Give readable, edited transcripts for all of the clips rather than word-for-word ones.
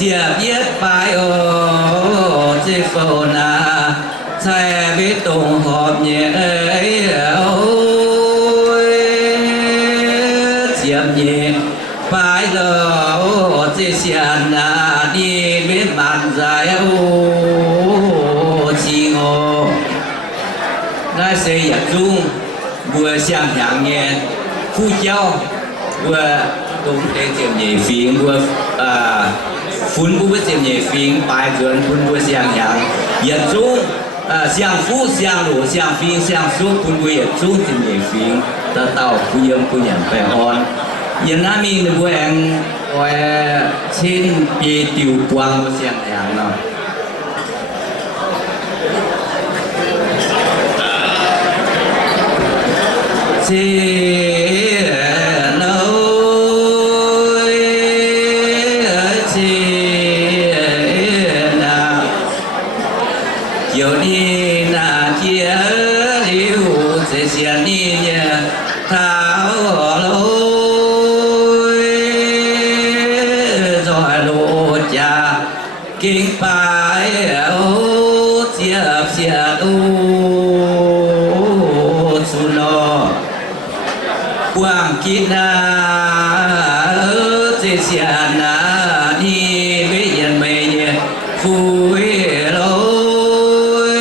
chia biết phải ô chỉ phổ na sai biết tụng họp nhẹ ôi chiếm nhẹ phải lỡ chỉ xiàn na đi biết bàn dài ô chi ngô那谁也中我想想呢呼叫我đúng để tìm nhảy phim của phun của tìm nhảy phim bài gần phun của xiang yang hiện trung xiang phu xiang lũ xiang phim xiang su phun của hiện trung tìm nhảy phim ta tàu của yếm của nhận phải on hiện nay mình của anh gọi trên bề tiểu quang của xiang yang nào kinh bài ô chiệp chiệp ô su no quang kín na chế chiệp na ni với yên mây vui lối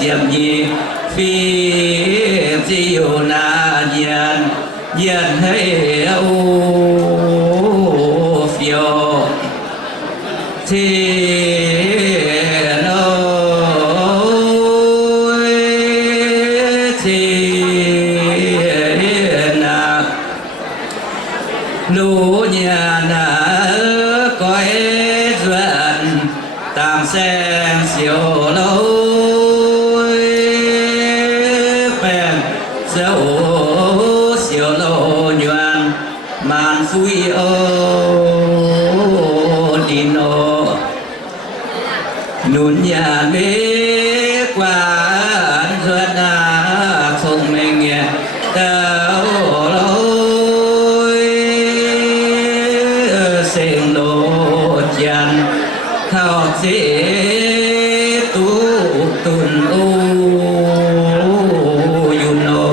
chiệp nhị phi chiều na yên yên hay ô phiêu thiên ơi thiên à lũ nhà nà coi duyên tàng sen siêu lâu bèn dấu siêu lâu nhuận màn vui ô đi nô nún nhà biết qua duyên không mình tao lối sinh lô chân thao chế tu tuần u yun nô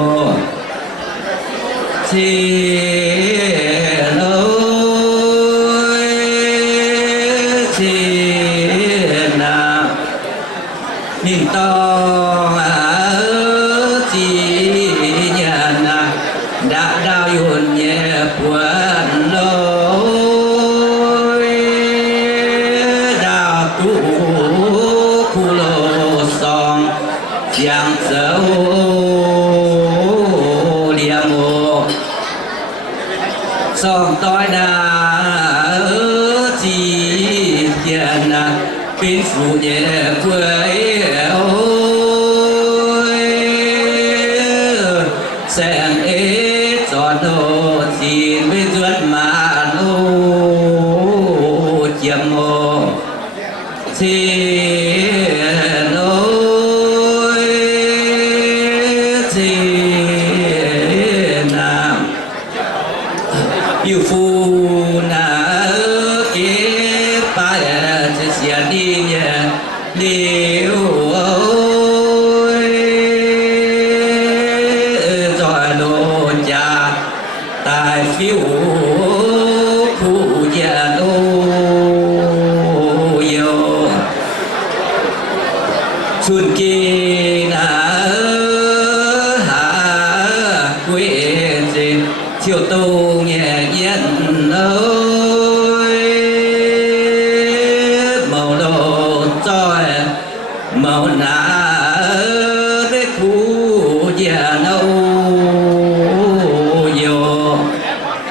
nhìn to chỉ nhận đã đau yuan nhẹ buồn lối đào tu khu lô song chẳng dấu liềm mồ song tối đà chỉ nhận bên phụ nhẹ quê ôi sen ít giọt đồ xin với duyên mà nô chiếm mô xin ôi xin nam yêu phu na kế ba chỉ xiên đi nhẹ liu ơi rồi lô cha tài phiếu khu gia đô yêu xuân kỳ na hạ quê gì chiều tô nhẹ nhàng ơi màu lô trôi màu nã với khu gia nâu yêu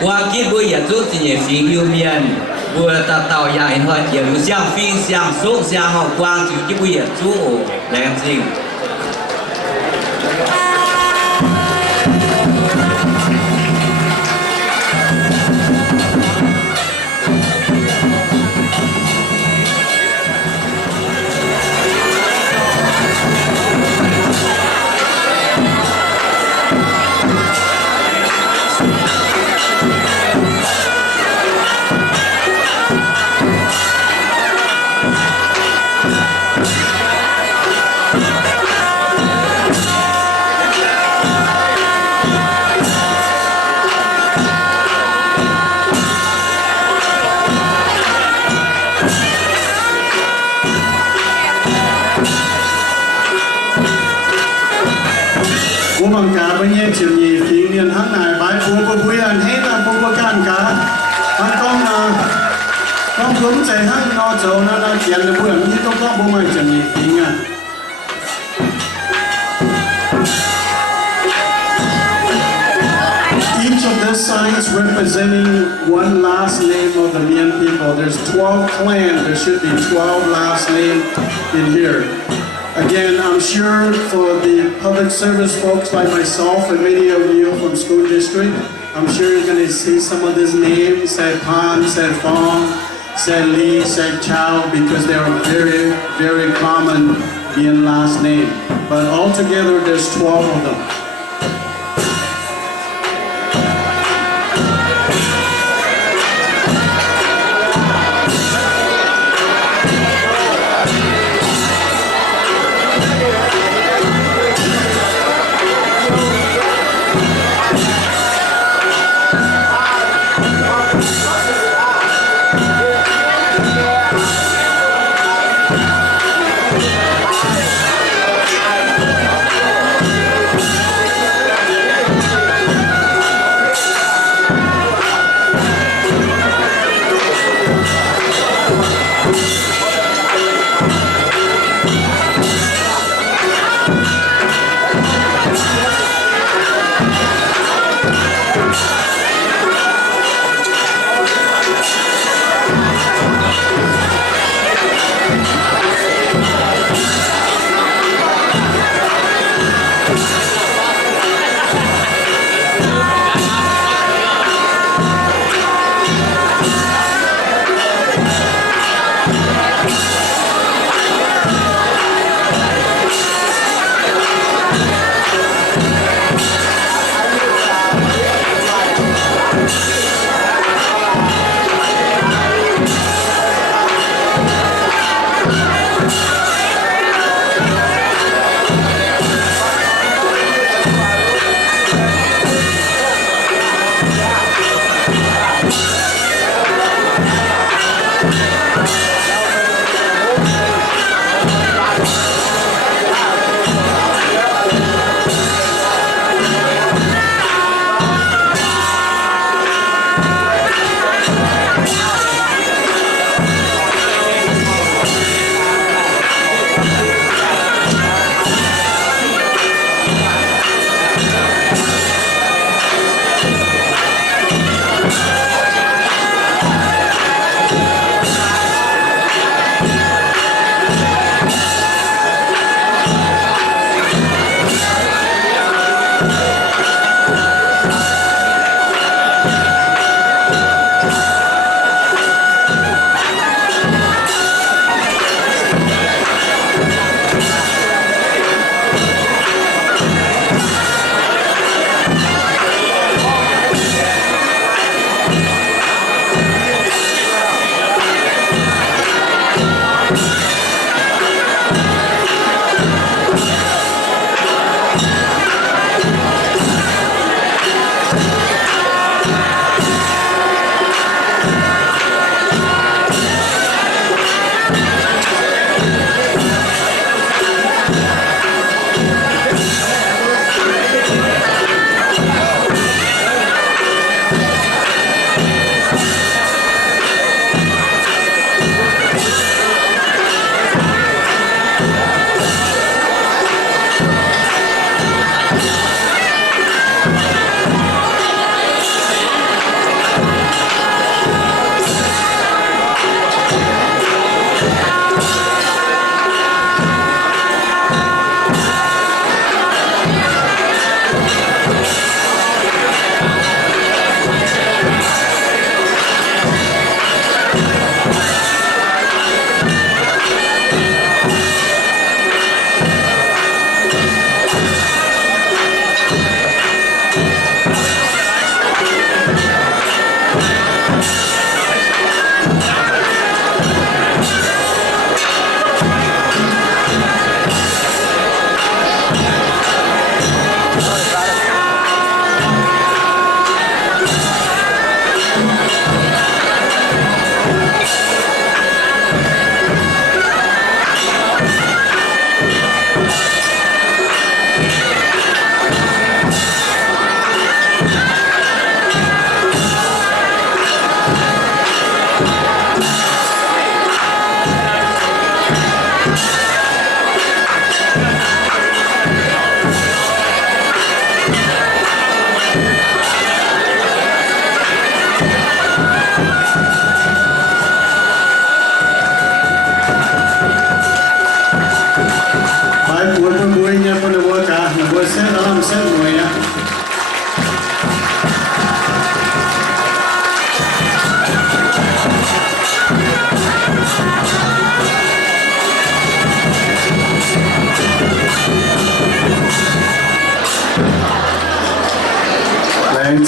qua kiếp bây giờ rút thì nhẹ phiền yêu miền vừa ta tàu dài hoa chiều xiang phiên xiang xuống xiang học quang chịu kiếp bây giờ rút làm gì mong cả với nhé chiều nhì phí niên hắn này bái bố bố anh hết là bố can cả hắn con cũng chạy hắn nó chỗ nó tiền được bố anh hết có bố mày chiều nhì phí nha. Each of the signs representing one last name of the Mian people. There's 12 clans. There should be 12 last names in here. Again, I'm sure for the public service folks like myself and many of you from school district, I'm sure you're going to see some of these names, said Pan, said Fong, said Lee, said Chow, because they are very, very common Mian last name. But altogether, there's 12 of them.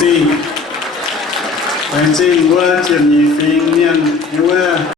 Wenjing, Wenjing, Wu, Jian Yifing, Nian, Yue.